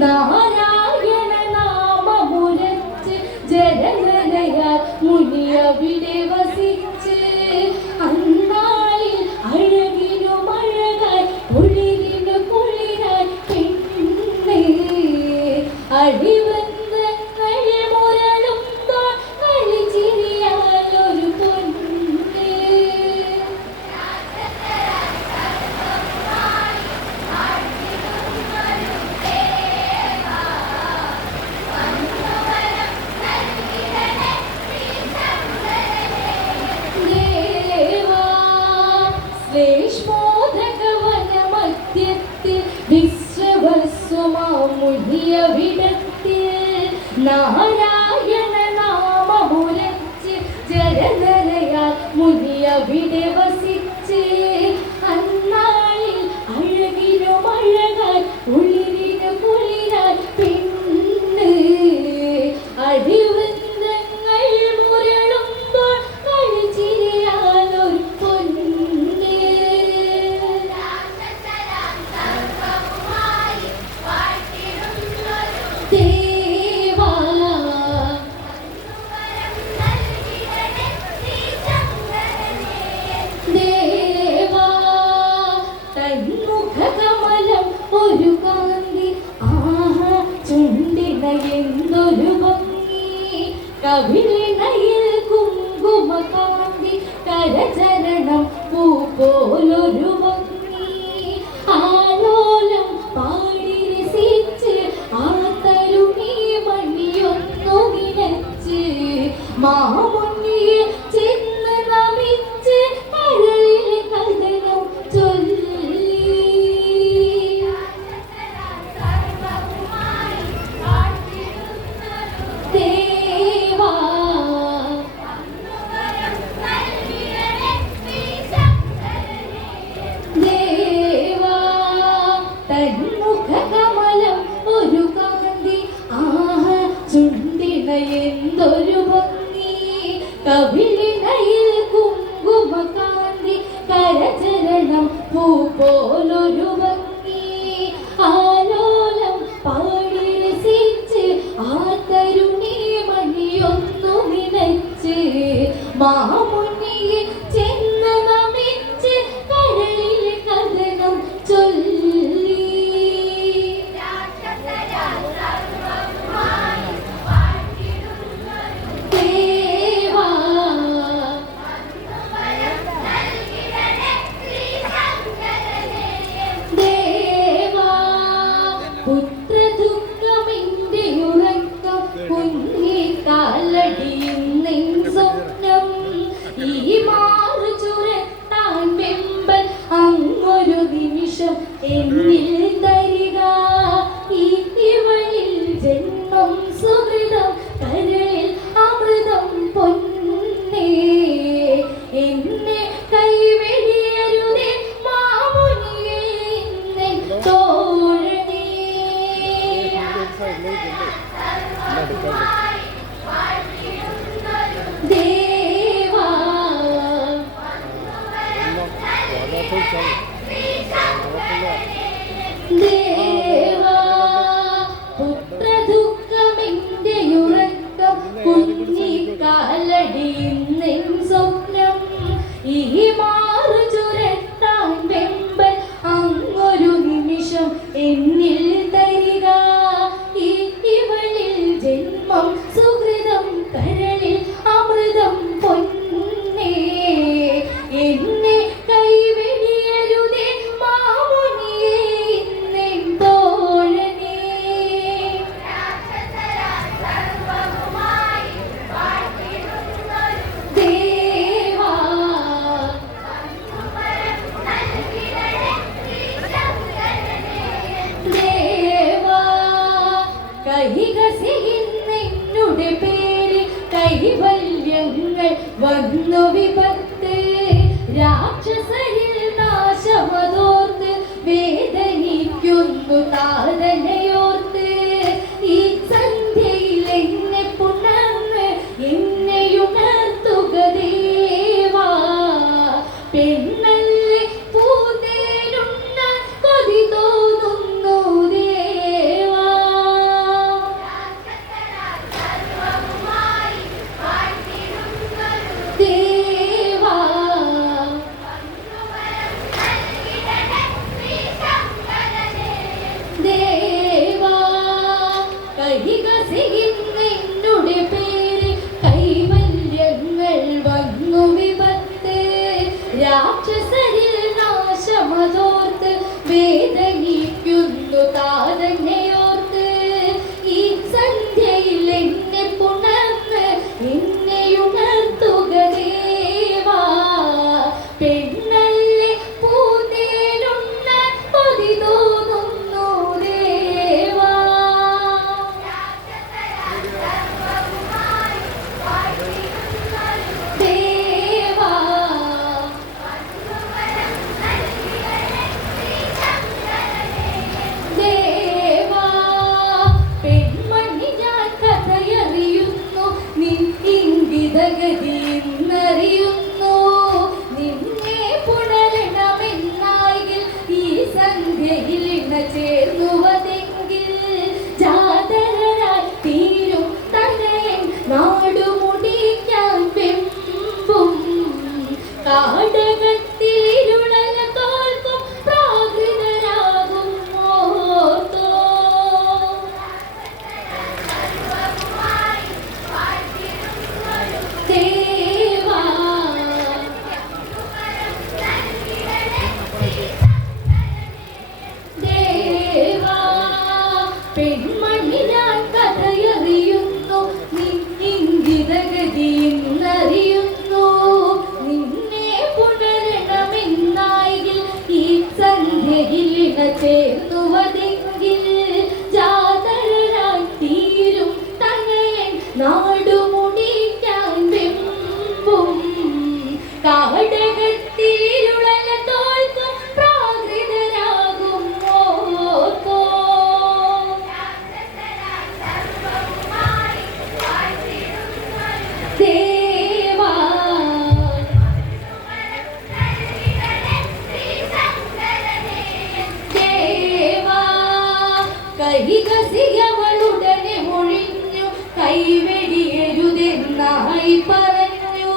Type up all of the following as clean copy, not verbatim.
നാരായണ നാമമുരച്ച് ജനനയാൽ മുനിയവിടെ വസിച്ച് അന്നാളിൽ അഴകിനു മഴകായി കുളിരിനു കുളിരായി പെണ്ണേ അടിവന്ന് മുരളുമ്പോൾ കളിച്ചിരിയാലൊരു പൊന്നേ ശ്ലേഷ്മോദകവനമധ്യത്തിൽ വിശ്വവസ്സുമാമുനിയവിടത്തിൽ നാരായണ നാമമുരച്ച് ജലധരയാൽ മുനിയവിടെ വസിച്ച് അന്നാളിൽ അഴകിനു മഴകാൽ കുളിരിനു കുളിരാൽ പെണ്ണ് അടിവൃന്ദങ്ങൾ മുരളുമ്പോൾ കളിച്ചിരിയാലൊരു പൊന്നേ ദേവാ ദേവാ തന്മുഖകമലം ഒരു കാന്തി ആഹാ ചുണ്ടിന എന്തൊരു ഭംഗി കവിളിണയിൽ കുങ്കുമകാന്തി കരചരണം പൂ പോലൊരു ഭംഗി ആലോലം പാടി രസിച്ച് ആ തരുണി മണിയൊന്നു വിളച്ച് മാമുന്നിയെ ചെന്ന് നമിച്ച് കരളിൽ കഥനം ചൊല്ലി ദേവാ എന്നിൽ തരിക ഈ ഇവളിൽ ജന്മം സുഹൃതം കരളിൽ അമൃതം പൊന്നേ എന്നെ കൈവെടിയരുതേ മാമുനിയെ ഇന്നെൻ തോഴനേ ദേവാ ദേവാ പുത്രദുഃഖമെന്റെ ഉറക്കം കുഞ്ഞിക്കാലടിയിന്നെൻ സ്വപ്നം ഈ മാറു ചുരത്താൻ വെമ്പൽ അങ്ങൊരു നിമിഷം എന്നിൽ തരിക ഈ ഇവളിൽ ജന്മം സുഹൃതം കരളിൽ അമൃതം പൊന്നേ എന്നെ കൈവെടിയരുതേ മാമുനിയെ ഇന്നെൻ തോഴനേ ദേവാ ദേവാ കൈകസിയുന്നെന്നുടെ പേരിൽ കൈവല്യങ്ങൾ വന്നു വിപത്ത് രാക്ഷസരിൽ നാശമതോർത്ത് വേദനിക്കുന്നു താതനയോർത്ത് ഈ സന്ധ്യയിൽ എന്നെ പുണർന്ന് എന്നെയുണർത്തുക ദേവാ പെണ്ണല്ലേ പൂതേനുണ്ണാൻ കൊതി തോന്നുന്നു ദേവാ ദേവാ ദേവാ കൈകസിയുന്നെന്നുടെ പേരിൽ കൈവല്യങ്ങൾ വന്നു വിപത്ത് രാക്ഷസരിൽ നാശമതോർത്ത് വേദനിക്കുന്നു താതന്നെയോർത്ത് ഈ സന്ധ്യയിൽ എന്നെ പുണർന്ന് എന്നെയുണർത്തുക ദേവാ പെണ്ണല്ലേ പൂതേനുണ്ണാൻ കൊതി തോന്നുന്നു ദേവാ ദേവാ ദേവാ പെൺമണി ഞാൻ കഥയറിയുന്നു നിൻ ഇംഗിതഗതി ഇന്നറിയുന്നു നിന്നെ പുണരണമെന്നായിൽ ഈ സന്ധ്യയിൽ ഇണ ചേർന്നുവതെങ്കിൽ ജാതരായി തീരും തനയൻ നാടുമുടിക്കാൻ വെമ്പും കാടകത്തിരുളല തോൽക്കും പ്രാകൃതരാകും ഓർത്തോ ദേവാ ദേവാ പെൺമണി ഞാൻ കഥയറിയുന്നു നിൻ ഇംഗിതഗതി ഇന്നറിയുന്നു നിന്നെ പുണരണമെന്നായിൽ ഈ സന്ധ്യയിൽ ഇണ ചേർന്നുവതെങ്കിൽ ജാതരായി തീരും തനയൻ നാടുമുടിക്കാൻ വെമ്പും കാടകത്തിരുളല തോൽക്കും പ്രാകൃതരാകും ഓർത്തോ ദേവാ ദേവാ കൈകസിയവളുടനെ ഒഴിഞ്ഞു കൈവെടിയരുതെന്നായി പറഞ്ഞു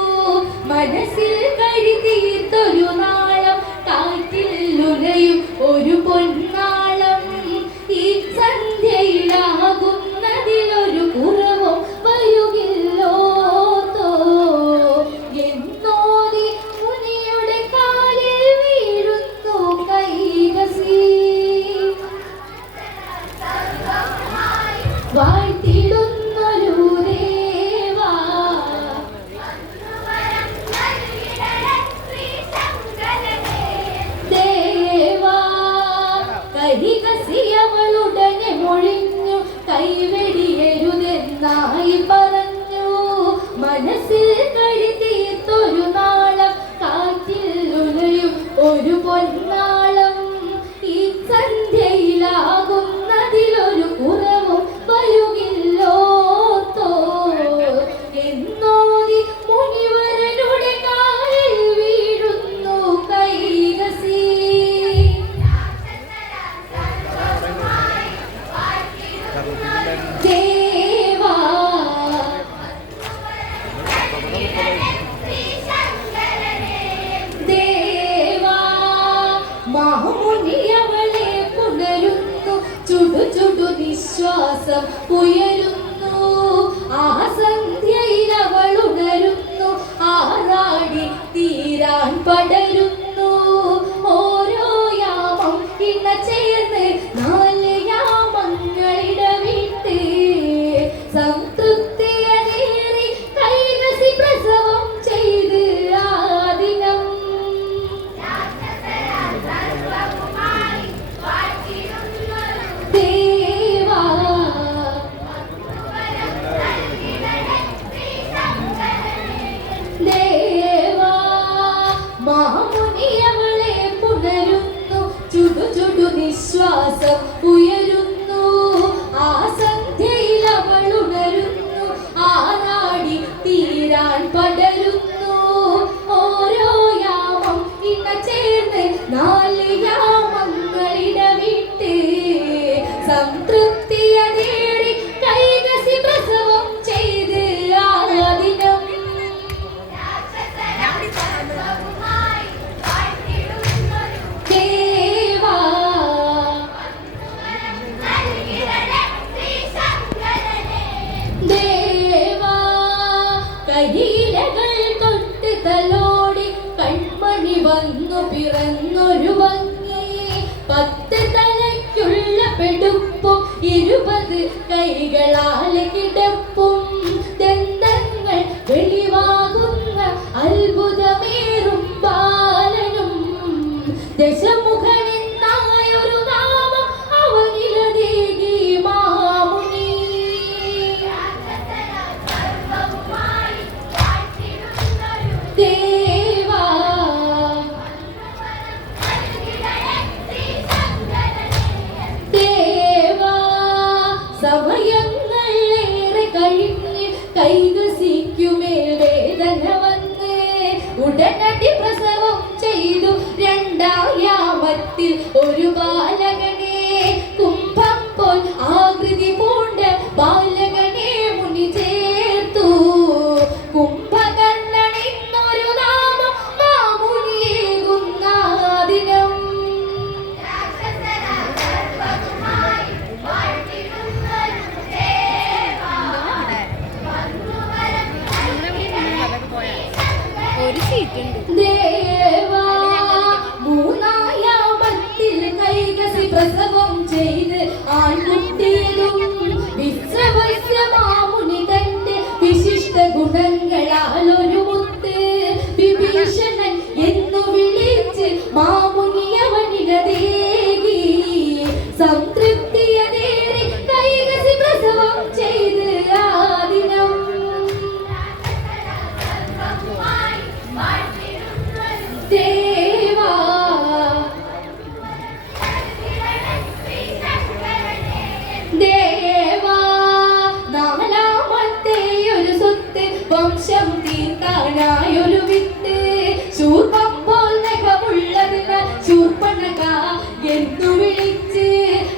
മനസ്സിൽ കരുതിയിട്ടൊരു നാളം കാറ്റിൽ ഉലയും ഒരു പൊന്നാളം ഈ സന്ധ്യയിലാകുന്നതിലൊരു കുറവും വരുകില്ലോ എന്നോ നീ മുനിയുടെ കാലിൽ വീഴുന്നു കൈകസി വാഴ്ത്തിടുന്നൊരു ദേവാ ദേവാ സന്ധ്യയിലാകുന്നതിലൊരു കുറവും വരുകില്ലോത്തോ എന്നോതി മുനിവരനുടെ കാലിൽ വീഴുന്നു കൈകസി. ദേവാ ദേവാ മാമുനിയവളെ പുണരുന്നു, ചുടു ചുടു നിശ്വാസം ഉയരുന്നു. ആ സന്ധ്യയിൽ അവൾ ഉണരുന്നു, ആറാടി തീരാൻ പടരുന്നു. ഓരോ യാമം ഇണ ചേർന്ന് നാല് യാമങ്ങളിടവിട്ട് സംതൃപ്തിയേറി കൈകസി പ്രസവം ചെയ്ത് ആ ദിനം. ദേവാ ദേവാ മാമുനിയവളെ പുണരുന്നു, ചുടു ചുടു നിശ്വാസം ഉയരുന്നു. ആ സന്ധ്യയിൽ അവൾ ഉണരുന്നു, ആറാടി തീരാൻ പടരുന്നു. ഓരോ യാമം ഇണ ചേർന്ന് നാല് യാമങ്ങളിടവിട്ട് സംതൃപ്തിയേറി കൈകസി പ്രസവം ചെയ്ത് ആ ദിനം. ദേവാ ദേവാ കരിയിലകൾ തൊട്ട് തലോടി കൺമണി വന്നു പിറന്നൊരു ഭംഗി. 10 തലയ്ക്കുള്ള പെടുപ്പും 20 കൈകളാൽ കിടപ്പും ദന്തങ്ങൾ വെളിവാകുന്ന അത്ഭുതമേറും ബാലനും. ദശമുഖനെന്നായൊരു നാമം അവനിലതേകി മാമുനി. ദേവാ ദേവാ സമയങ്ങളേറെ കഴിഞ്ഞ് കൈകസിക്കുമേൽ വേദന വന്ന് ഉടനടി പ്രസവം ചെയ്തു 2-ാം യാമത്തിൽ ഒരു ബാലകനെ. കുംഭം പോൽ ആകൃതി പൂണ്ട ബാലകനെ മുനി ചേർത്തു. കുംഭകർണനെന്നൊരു നാമം മാമുനിയേകുന്ന ദിനം. ദേവാ 3-ാം യാമത്തിൽ കൈകസി പ്രസവം ചെയ്ത് ആൺകുട്ടിയതും വിശ്രവസ്യ മാമുനി തന്റെ വിശിഷ്ട ഗുണങ്ങളാൽ ഒരു മുത്ത് വിഭീഷണൻ എന്നു വിളിച്ച് മാമുനി അവനിലതേകി സംതൃപ്തിയേറി കൈകസി പ്രസവം ചെയ്ത് ആ ദിനം. ദേവാ ദേവാ 4-ാമത്തെ ഒരു സ്വത്ത് വംശം തീർക്കാനായൊരു വിത്ത്. ശൂർപ്പം പോൽ നഖമുള്ളതിനാൽ ശൂർപ്പണഖ എന്നു വിളിച്ച്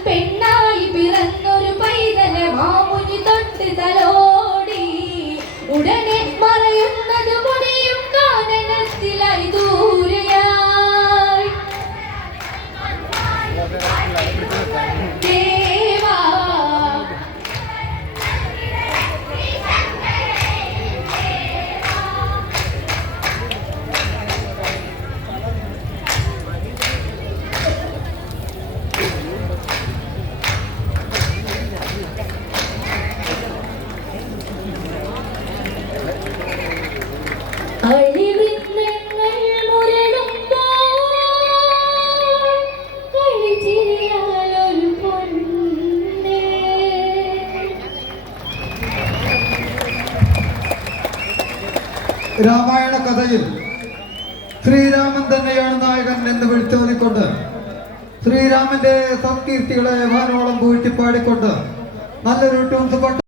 പെണ്ണായി പിറന്നൊരു പൈതല മാമുനി തൊട്ട് തലോടി. ഉടനെ മറയുന്നത് മുടിയും കാനനത്തിലായി ദൂരെയായി. ദേവാ അഴിവിന്നങ്ങൾ മുരളുമ്പോൾ കളിച്ചിരിയാലൊരു പൊന്നേ. രാമായണ കഥയിൽ ശ്രീരാമൻ തന്നെയാണ് നായകൻ എന്ന് വിളിച്ചോതിക്കൊണ്ട് ശ്രീരാമന്റെ സത്കീർത്തികളെ വാനോളം പൂഴ്ത്തി പാടിക്കൊണ്ട് നല്ലൊരു ട്യൂൺസ് പാട്ട്